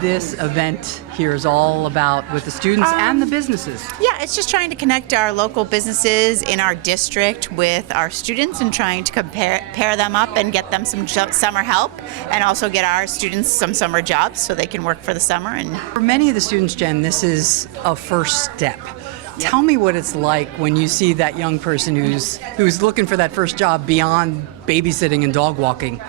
this event here is all about with the students and the businesses? Yeah, it's just trying to connect our local businesses in our district with our students and trying to pair them up and get them some summer help, and also get our students some summer jobs so they can work for the summer. And For many of the students, Jen, this is a first step. Tell me what it's like when you see that young person who's looking for that first job beyond babysitting and dog walking.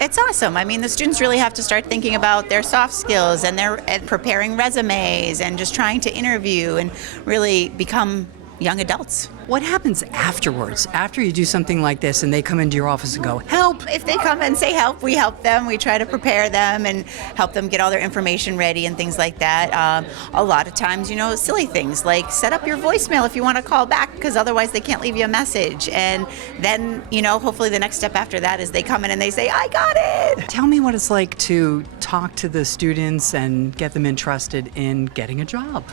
it's awesome. I mean, the students really have to start thinking about their soft skills and preparing resumes and just trying to interview and really become young adults. What happens afterwards, after you do something like this and they come into your office and go, help? If they come and say help, we help them. We try to prepare them and help them get all their information ready and things like that. A lot of times, silly things like set up your voicemail if you want to call back, because otherwise they can't leave you a message. And then, hopefully the next step after that is they come in and they say, I got it. Tell me what it's like to talk to the students and get them interested in getting a job.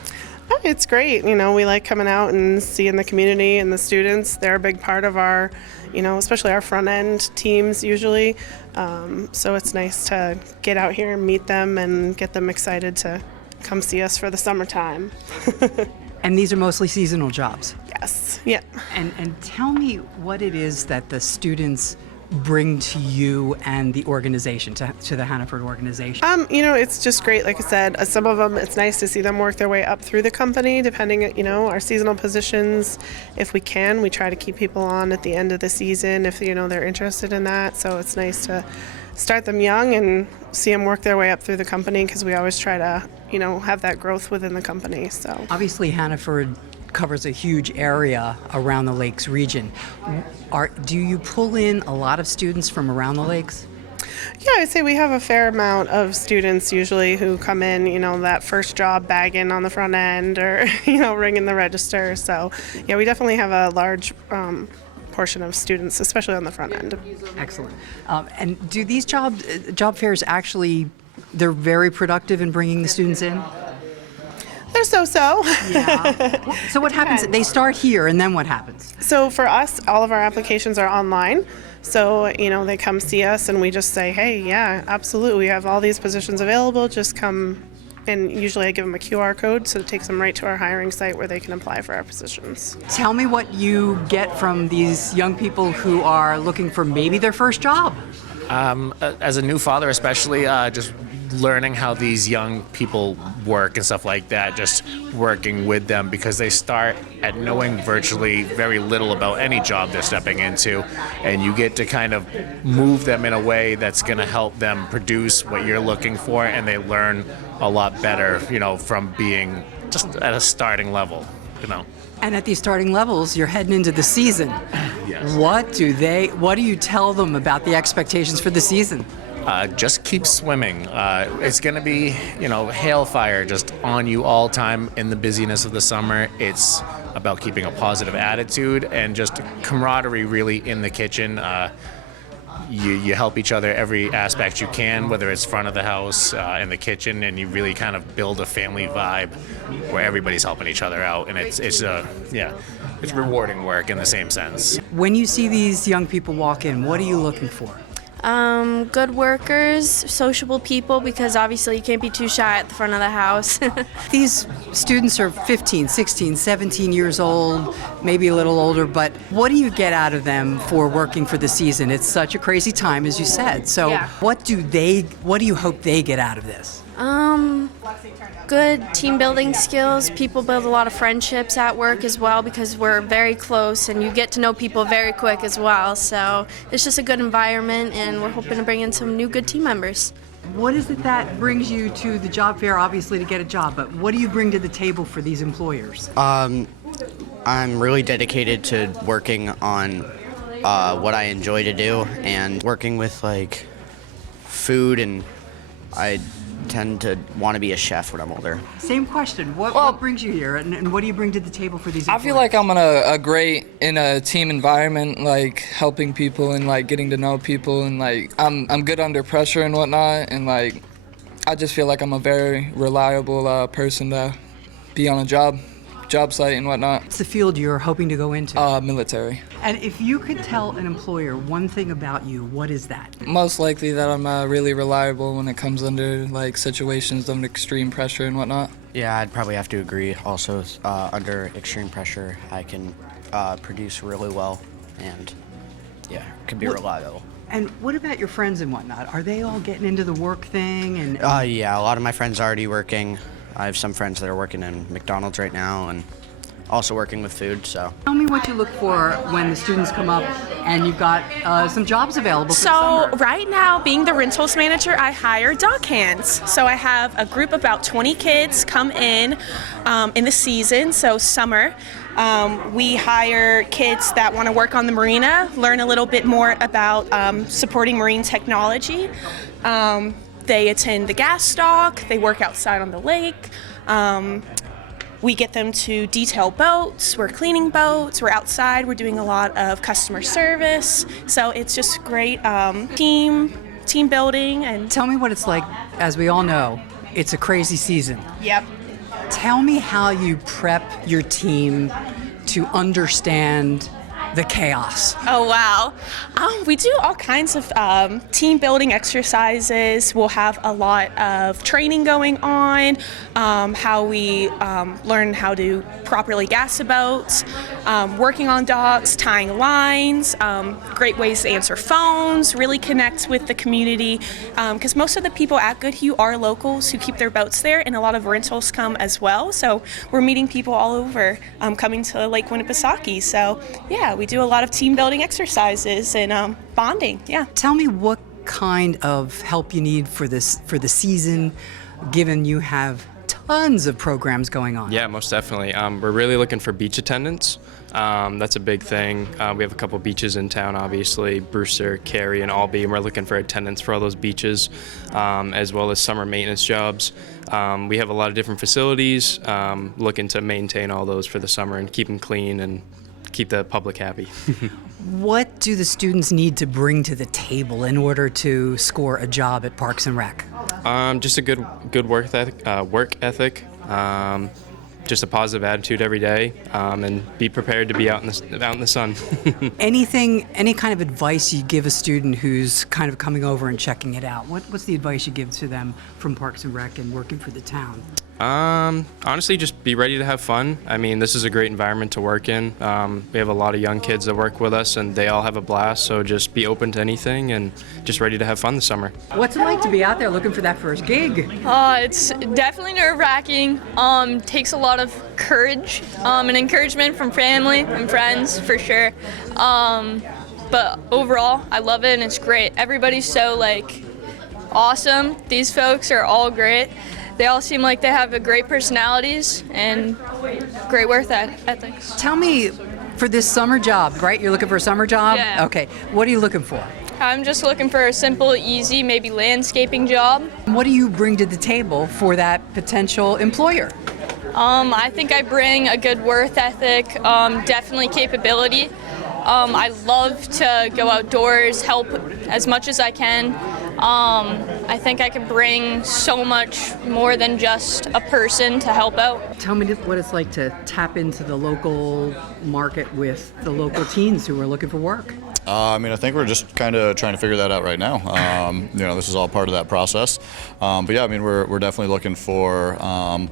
Oh, it's great. We like coming out and seeing the community and the students. They're a big part of our, especially our front end teams usually. So it's nice to get out here and meet them and get them excited to come see us for the summertime. And these are mostly seasonal jobs. Yes. Yeah. And tell me what it is that the students bring to you and the organization, to the Hannaford organization? It's just great. Like I said, some of them, it's nice to see them work their way up through the company, depending, our seasonal positions. If we can, we try to keep people on at the end of the season if, they're interested in that. So it's nice to start them young and see them work their way up through the company, because we always try to, have that growth within the company. So obviously Hannaford covers a huge area around the lakes region. Do you pull in a lot of students from around the lakes? Yeah, I'd say we have a fair amount of students usually who come in, that first job bagging on the front end or, ringing the register. So, yeah, we definitely have a large portion of students, especially on the front end. Excellent. And do these job fairs actually, they're very productive in bringing the students in? They're so-so. Yeah. So what happens? They start here, and then what happens? So for us, all of our applications are online. So, they come see us, and we just say, hey, yeah, absolutely, we have all these positions available. Just come, and usually I give them a QR code, so it takes them right to our hiring site where they can apply for our positions. Tell me what you get from these young people who are looking for maybe their first job. As a new father especially, just learning how these young people work and stuff like that, just working with them, because they start at knowing virtually very little about any job they're stepping into, and you get to kind of move them in a way that's going to help them produce what you're looking for, and they learn a lot better, from being just at a starting level, And at these starting levels, you're heading into the season. Yes. What do you tell them about the expectations for the season? Just keep swimming. It's going to be, hailfire just on you all time in the busyness of the summer. It's about keeping a positive attitude and just camaraderie really in the kitchen. You help each other every aspect you can, whether it's front of the house, in the kitchen, and you really kind of build a family vibe where everybody's helping each other out, and it's rewarding work in the same sense. When you see these young people walk in, what are you looking for? Good workers, sociable people, because obviously you can't be too shy at the front of the house. These students are 15, 16, 17 years old, maybe a little older, but what do you get out of them for working for the season? It's such a crazy time, as you said. So Yeah. what do you hope they get out of this? Good team building skills. People build a lot of friendships at work as well, because we're very close and you get to know people very quick as well. So it's just a good environment, and we're hoping to bring in some new good team members. What is it that brings you to the job fair, obviously to get a job, but what do you bring to the table for these employers? I'm really dedicated to working on what I enjoy to do, and working with food, and I tend to want to be a chef when I'm older. Same question. What brings you here, and what do you bring to the table for these employers? I feel like I'm in a team environment, helping people and getting to know people, and I'm good under pressure and whatnot, and I just feel like I'm a very reliable person to be on a job job site and whatnot. What's the field you're hoping to go into? Military. And if you could tell an employer one thing about you, what is that? Most likely that I'm really reliable when it comes under like situations of extreme pressure and whatnot. Yeah, I'd probably have to agree. Also, under extreme pressure, I can produce really well and, yeah, can be reliable. And what about your friends and whatnot? Are they all getting into the work thing? And Yeah, a lot of my friends are already working. I have some friends that are working in McDonald's right now and also working with food, so. Tell me what you look for when the students come up and you've got some jobs available for the So summer. right now, being the rentals manager, I hire dock hands. So I have a group of about 20 kids come in the season, so summer. We hire kids that want to work on the marina, learn a little bit more about supporting marine technology. They attend the gas dock, they work outside on the lake. We get them to detail boats, we're cleaning boats, we're outside, we're doing a lot of customer service. So it's just great team building. And Tell me what it's like. As we all know, it's a crazy season. yep. Tell me how you prep your team to understand the chaos. Oh, wow. We do all kinds of team building exercises. We'll have a lot of training going on, how we learn how to properly gas a boat, working on docks, tying lines, great ways to answer phones, really connect with the community, because most of the people at Goodhue are locals who keep their boats there, and a lot of rentals come as well. So we're meeting people all over coming to Lake Winnipesaukee. So yeah, we do a lot of team building exercises and bonding. Yeah. Tell me what kind of help you need for the season, given you have tons of programs going on. Yeah, most definitely. We're really looking for beach attendants. That's a big thing. We have a couple beaches in town, obviously, Brewster, Cary, and Albee, and we're looking for attendants for all those beaches, as well as summer maintenance jobs. We have a lot of different facilities, looking to maintain all those for the summer and keep them clean and keep the public happy. What do the students need to bring to the table in order to score a job at Parks and Rec? Just a good work ethic, just a positive attitude every day, and be prepared to be out in the sun. Any kind of advice you give a student who's kind of coming over and checking it out? What's the advice you give to them from Parks and Rec and working for the town? Honestly, just be ready to have fun. I mean, this is a great environment to work in. We have a lot of young kids that work with us, and they all have a blast, so just be open to anything and just ready to have fun this summer. What's it like to be out there looking for that first gig? It's definitely nerve-wracking. Takes a lot of courage and encouragement from family and friends, for sure. But overall, I love it, and it's great. Everybody's so, awesome. These folks are all great. They all seem like they have great personalities and great work ethics. Tell me, for this summer job, right? You're looking for a summer job? Yeah. Okay. What are you looking for? I'm just looking for a simple, easy, maybe landscaping job. What do you bring to the table for that potential employer? I think I bring a good work ethic, definitely capability. I love to go outdoors, help as much as I can. I think I can bring so much more than just a person to help out. Tell me what it's like to tap into the local market with the local teens who are looking for work. I think we're just kind of trying to figure that out right now. This is all part of that process. But yeah, we're definitely looking for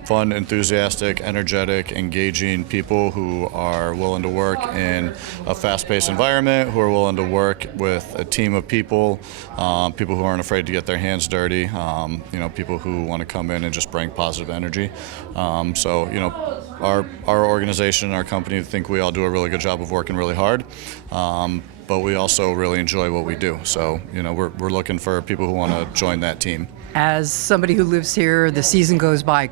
fun, enthusiastic, energetic, engaging people who are willing to work in a fast-paced environment, who are willing to work with a team of people, people who aren't afraid to get their hands dirty, people who want to come in and just bring positive energy. Our organization, our company, I think we all do a really good job of working really hard. But we also really enjoy what we do. So, we're looking for people who want to join that team. As somebody who lives here, the season goes by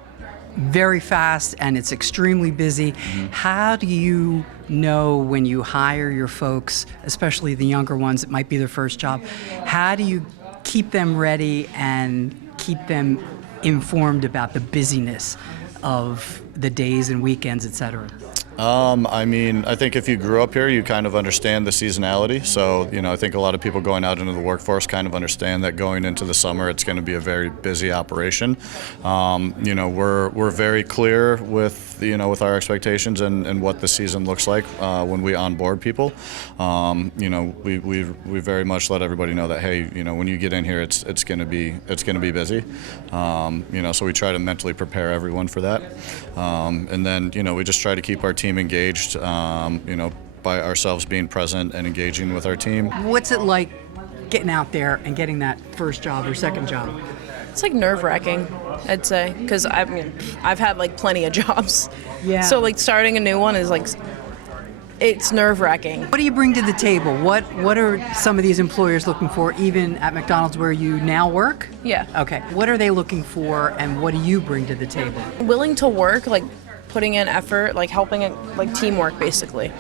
very fast and it's extremely busy. Mm-hmm. How do you know when you hire your folks, especially the younger ones, it might be their first job, how do you keep them ready and keep them informed about the busyness of the days and weekends, et cetera? I mean, I think if you grew up here, you kind of understand the seasonality. So, I think a lot of people going out into the workforce kind of understand that going into the summer, it's going to be a very busy operation. We're very clear with, with our expectations and what the season looks like when we onboard people. We very much let everybody know that, hey, when you get in here, it's going to be busy. So we try to mentally prepare everyone for that. And then, we just try to keep our team engaged, by ourselves being present and engaging with our team. What's it like getting out there and getting that first job or second job? It's like nerve-wracking, I'd say, because I've had like plenty of jobs. Yeah. So like starting a new one is like, it's nerve-wracking. What do you bring to the table? What are some of these employers looking for, even at McDonald's where you now work? Yeah. Okay. What are they looking for, and what do you bring to the table? Willing to work, like putting in effort, like helping it, like teamwork basically,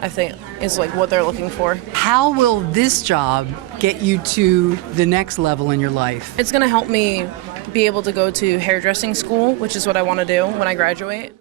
I think is like what they're looking for. How will this job get you to the next level in your life? It's gonna help me be able to go to hairdressing school, which is what I want to do when I graduate.